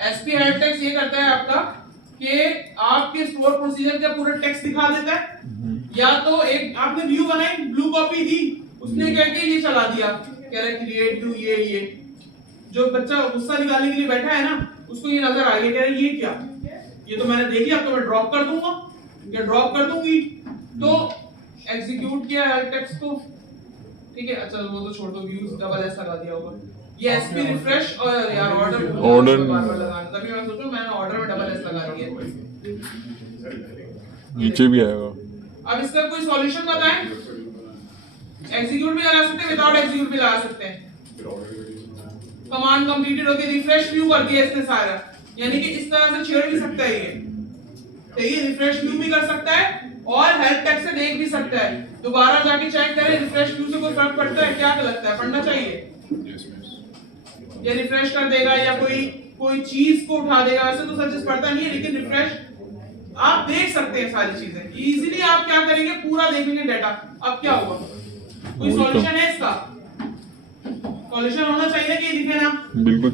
SP head text ये करता है आपका कि आपके स्टोर प्रोसीजर का पूरा टेक्स्ट दिखा देता है, या तो एक आपने व्यू बनाई, ब्लू कॉपी दी, उसने क्या किया ये चला दिया, कह रहा है क्रिएट व्यू, ये जो बच्चा गुस्सा निकालने के लिए बैठा है ना उसको ये नजर आ गया, कह रहा है ये क्या, ये तो मैंने देख लिया, अब तो मैं ड्रॉप कर दूंगा या ड्रॉप कर दूंगी, तो एग्जीक्यूट किया हेल्प टेक्स्ट को, ठीक है। अच्छा वो तो छोड़ दो, व्यूज डबल एस लगा दिया होगा, ये एसपी रिफ्रेश और यार ऑर्डर बार-बार लगाना, तभी मैं सोचूं मैंने ऑर्डर में डबल एस लगा दिया है, नीचे भी आएगा। अब इसका कोई सॉल्यूशन बताएं, एग्जीक्यूट भी लगा सकते हैं, विदाउट एग्जीक्यूट भी लगा सकते हैं, कमांड कंप्लीटेड होके रिफ्रेश व्यू कर दिया इसने सारा, यानी कि इस तरह से छेड़ भी सकता है ये, तो ये रिफ्रेश व्यू भी कर सकता है और हेल्प टेक्स्ट से देख भी सकता है, दोबारा जाके चेक करें रिफ्रेश व्यू से कोई फर्क पड़ता है क्या, लगता है पढ़ना चाहिए, ये रिफ्रेश कर देगा या कोई चीज को उठा देगा, वैसे तो सच पढ़ता नहीं है, लेकिन रिफ्रेश आप देख सकते हैं सारी चीजें इजीली, आप क्या करेंगे पूरा देखेंगे डाटा। अब क्या हुआ, कोई सॉल्यूशन है इसका, सॉल्यूशन होना चाहिए कि दिखे ना, बिल्कुल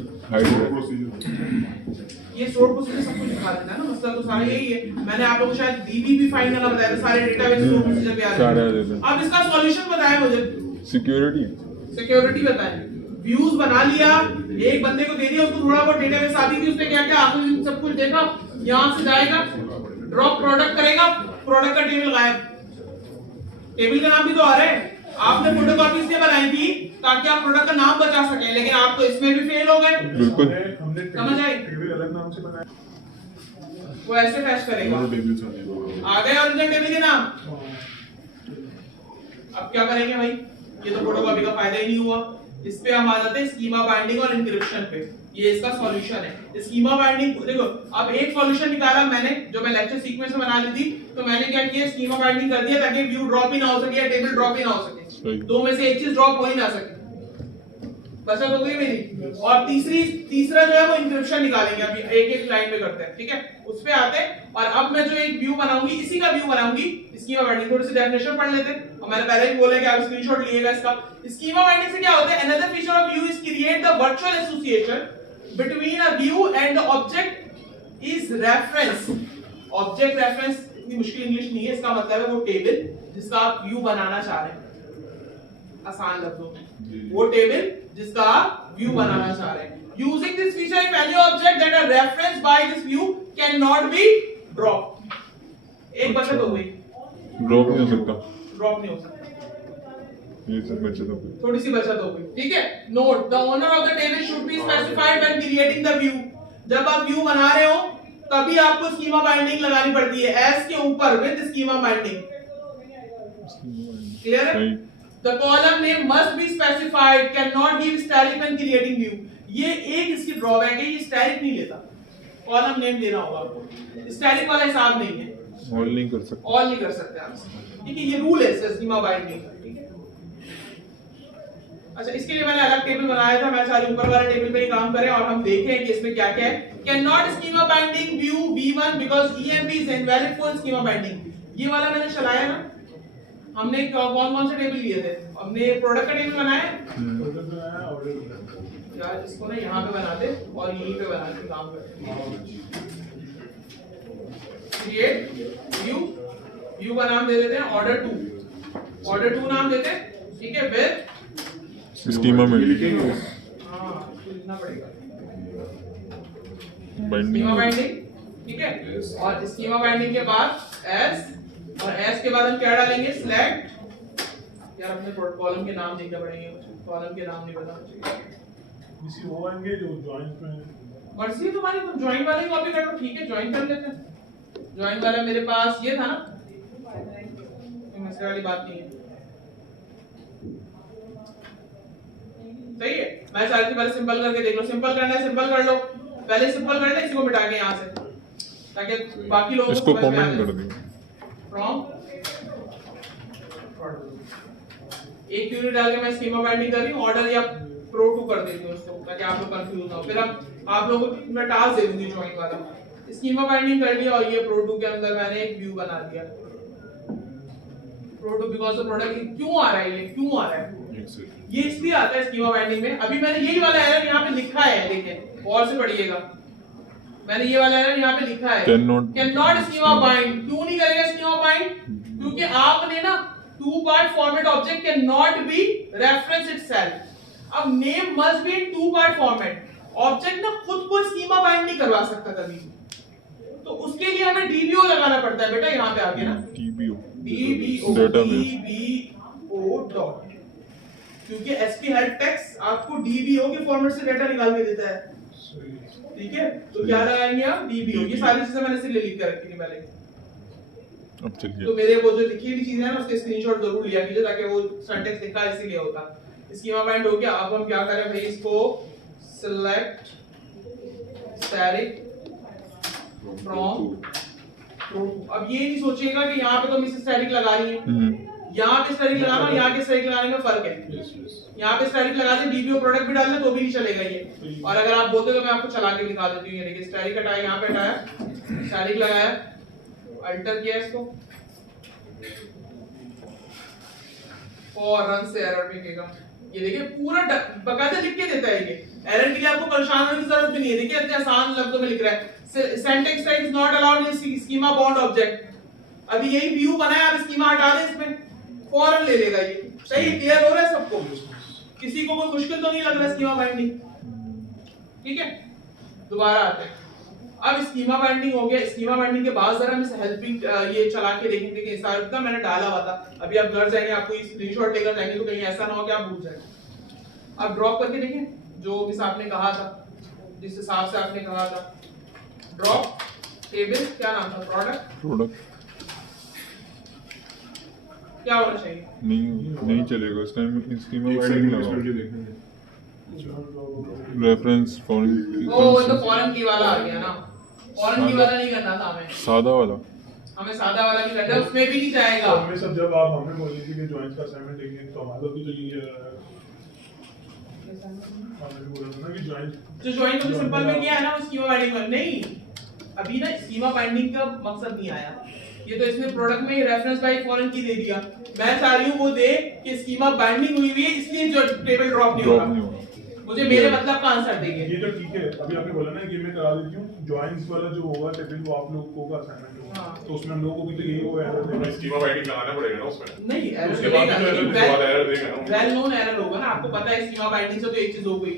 ये स्टोर प्रोसीजर सब कुछ दिखा देता है ना, मसला तो सारा यही है, मैंने आप लोगों को शायद डीबी भी फाइंड करना बताया था, सारे डेटाबेस स्टोर प्रोसीजर भी आ रहे हैं, अब इसका सॉल्यूशन बताएं मुझे, सिक्योरिटी बताएं, व्यूज बना लिया, एक बंदे को दे दिया, उसको थोड़ा बहुत डेटाबेस आती थी, उसने क्या किया, आपने सब कुछ देखा, यहां से जाएगा ड्रॉप प्रोडक्ट करेगा, प्रोडक्ट का टेबल गायब, टेबल का नाम भी तो आ रहा है, आपने फोटोकॉपी इसलिए बनाई थी ताकि आप प्रोडक्ट का नाम बचा सकें, लेकिन आप तो इसमें भी फेल हो गए, बिल्कुल समझ आई, टेबल अलग नाम से बनाया, वो ऐसे फैच करेगा, आ गए ओरिजिनल टेबल के नाम, अब क्या करेंगे भाई, ये तो फोटोकॉपी का फायदा ही नहीं हुआ, इस पे हम आ जाते हैं स्कीमा बाइंडिंग और एन्क्रिप्शन पे, ये इसका सॉल्यूशन है। स्कीमा बाइंडिंग देखो, अब एक सॉल्यूशन निकाला मैंने जो मैं लेक्चर सीक्वेंस में बना ली थी, तो मैंने क्या किया, स्कीमा बाइंडिंग कर दिया ताकि व्यू ड्रॉप ही ना हो सके या टेबल ड्रॉप ही ना हो सके, दो में से एक चीज ड्रॉप हो ही ना सके, बचत हो गई मेरी। और तीसरा जो है वो एन्क्रिप्शन निकालेंगे, अभी एक एक लाइन पे करते हैं, ठीक है, उस पे आते हैं। और अब मैं जो एक व्यू बनाऊंगी, इसी का व्यू बनाऊंगी, स्कीमा बाइंडिंग, थोड़ी सी डेफिनेशन पढ़ लेते हैं, और मैंने पहले ही बोला कि आप स्क्रीनशॉट लीजिएगा इसका। स्कीमा बाइंडिंग से क्या होता है, another feature of view is create the virtual association between a view and the object is reference. Object reference इतनी मुश्किल इंग्लिश नहीं है, इसका मतलब है वो टेबल जिसका आप व्यू बनाना चाह रहे हैं, आसान लफ्जों में वो टेबल जिसका आप व्यू बनाना चाह रहे हैं। Using this feature, if any object that are referenced by this view cannot be dropped. एक बचत हो गई, ड्रॉप नहीं हो सकता, ड्रॉप नहीं हो सकता, ये सब बचत हो गई, थोड़ी सी बचत हो गई, ठीक है। Note, the owner of the table should be specified when creating the view. जब आप व्यू बना रहे हो तभी आपको स्कीमा बाइंडिंग लगानी पड़ती है, एस के ऊपर विद स्कीमा बाइंडिंग, क्लियर है। The column name must be specified, cannot give static when creating view. ये एक इसकी ड्रॉबैक है, ये स्टैटिक नहीं लेता, कॉलम नेम देना होगा आपको, स्टैटिक वाला हिसाब नहीं है, ऑल नहीं कर सकते, ऑल नहीं कर सकते आप, ठीक है, ये रूल है स्कीमा बाइंडिंग का, ठीक है। अच्छा, इसके लिए मैंने अलग टेबल बनाया था, मैं सारे ऊपर वाले टेबल पे ही काम करें और हम देखें कि इसमें क्या क्या है। Can not schema binding view v1 because EMB is invalid for schema binding. ये वाला मैंने चलाया ना, हमने कौन से टेबल लिए थे, हमने प्रोडक्ट का टेबल बनाया, यार इसको ना यहाँ पे बना दे और यहीं पे बना के काम करते क्रिएट व्यू का नाम दे देते हैं ऑर्डर 2 नाम देते हैं, ठीक है, विद स्कीमा में हां लिखना पड़ेगा बाइंडिंग, ठीक है। और स्कीमा बाइंडिंग के बाद एस, और एस के बाद हम क्या डालेंगे, सिलेक्ट, यार अपने कॉलम के नाम देखना पड़ेंगे, कॉलम के नाम नहीं पता मुझे, किसी वो आएंगे जो जॉइंट में, मर्जी तुम्हारी, तुम ज्वाइन वाले कॉपी कर लो, ठीक है, ज्वाइन कर लेते हैं। ज्वाइन वाला मेरे पास ये था ना, मसले वाली बात नहीं है, सही है। मैं चाहती पहले सिंपल करके देख लो, सिंपल करना है सिंपल कर लो, पहले सिंपल कर ले, इसी को मिटा के यहाँ से, ताकि बाकी लोगों इसको कमेंट कर दियो फ्रॉम एक यूनिट डाल के मैं स्कीमा बाइंडिंग कर रही हूँ, ऑर्डर या प्रो 2 कर देती हूँ उसको, ताकि आप लोग कंफ्यूज ना हो। फिर आप लोगों को मैं टास्क दे दूंगी ज्वाइन वाला, स्कीमा बाइंडिंग कर लिया और ये प्रो 2 के अंदर मैंने एक व्यू बना दिया, प्रो 2 बिकॉज़ द प्रोडक्ट क्यों आ रहा है, ये क्यों आ रहा है, ये इसलिए आता है स्कीमा बाइंडिंग में। अभी मैंने यही वाला एरर यहाँ पे लिखा है, देखें और से पढ़िएगा, मैंने ये वाला एरर यहाँ पे लिखा है कैन नॉट स्कीमा बाइंड। क्यों नहीं करेगा स्कीमा बाइंड? क्योंकि आपने ना two part format object can not be reference itself. अब name must be in two part format. Object ना खुद को स्कीमा बाइंड नहीं करवा सकता कभी भी, तो उसके लिए हमें डीबीओ लगाना पड़ता है बेटा। यहाँ पे आगे ना डीबीओ डॉट, क्योंकि एसपी हेल्प टेक्स्ट आपको डीबीओ के फॉर्मेट से डेटा निकाल के देता है। ठीक है, तो क्या लगाएंगे आप? डीबीओ। ये सारी चीजें मैंने इसलिए लिख कर रखी थी पहले। अब चलिए तो मेरे वो जो लिखी हुई चीजें हैं ना उसके स्क्रीनशॉट जरूर लिया कीजिए ताकि वो सिंटेक्स लिखा है इसीलिए होता। स्कीमा बाइंड हो गया। अब हम क्या करें भाई, इसको सिलेक्ट स्टैटिक फ्रॉम। अब ये नहीं सोचिएगा कि यहाँ पे तो मिस स्टैटिक लगा रही है, यहाँ पे स्टैटिक लगाना और यहाँ के स्टैटिक लगाने में फर्क है। यहाँ पे स्टैटिक लगा दे, डीबीओ प्रोडक्ट भी डाल दे तो भी नहीं चलेगा ये। और अगर आप बोलते तो मैं आपको चला के दिखा देती हूँ। ये देखिए स्टैटिक हटाया, यहाँ पे हटाया, स्टैटिक लगाया, अल्टर किया इसको, फौरन से एरर दिखेगा। ये देखिए पूरा बकायदा लिख के देता है। ये एरर के लिए आपको परेशान होने की जरूरत भी नहीं है। देखिए इतने आसान लफ्जों में लिख रहा है, syntax type is not allowed in schema bound object. अभी यही व्यू बनाया, आप स्कीमा हटा दें इसमें, फौरन ले लेगा ये। सही क्लियर हो रहा है सबको? किसी को कोई मुश्किल तो नहीं लग रहा स्कीमा बाइंडिंग? ठीक है, दोबारा आते हैं। अब स्कीमा बाइंडिंग हो गया। स्कीमा बाइंडिंग के बाद जरा हम इस हेल्पिंग ये चला के देखेंगे कि सारा इतना मैंने डाला हुआ था। अभी आप घर जाएंगे, आपको स्क्रीनशॉट लेकर जाएंगे तो कहीं ऐसा ना हो कि आप भूल जाए। अब ड्रॉप करके देखें जो मिस आपने कहा था, जिस हिसाब से आपने कहा था। ड्रॉप टेबल, क्या नाम था? प्रोडक्ट क्या होना चाहिए? नहीं चलेगा इस टाइम। स्कीमा बाइंडिंग लगा रेफरेंस फॉरेन। ओ तो फॉरेन की वाला आ गया ना। फॉरेन की वाला नहीं करना था हमें, सादा वाला। हमें सादा वाला नहीं करना, उसमें भी नहीं जाएगा। तो हमें सब जब आप हमें बोले थे कि जॉइंट्स का असाइनमेंट देंगे तो हमारा भी तो ये हमने बोला था ना कि जॉइंट जो ज्वाइन को सिंपल में किया है ना, स्कीमा बाइंडिंग में नहीं। अभी ना स्कीमा बाइंडिंग का मकसद नहीं आया। ये तो इसने प्रोडक्ट में रेफरेंस बाय फॉरेन की दे दिया। मैं चाह रही हूँ वो दे कि स्कीमा बाइंडिंग हुई हुई है इसलिए जो टेबल ड्रॉप नहीं हो रहा। मुझे मेरे मतलब का आंसर देंगे। ये तो ठीक है। अभी आपने बोला ना कि मैं करा देती हूँ जॉइंट्स वाला जो होगा टेबल वो आप लोग को का असाइनमेंट होगा। तो उसमें हम लोगों को भी तो यही होगा एरर देना। स्कीमा बाइंडिंग लगाना पड़ेगा ना उसमें। नहीं एरर उसके बाद तो एरर देगा ना। वेल नोन एरर होगा ना, आपको पता है स्कीमा बाइंडिंग से तो एक चीज हो गई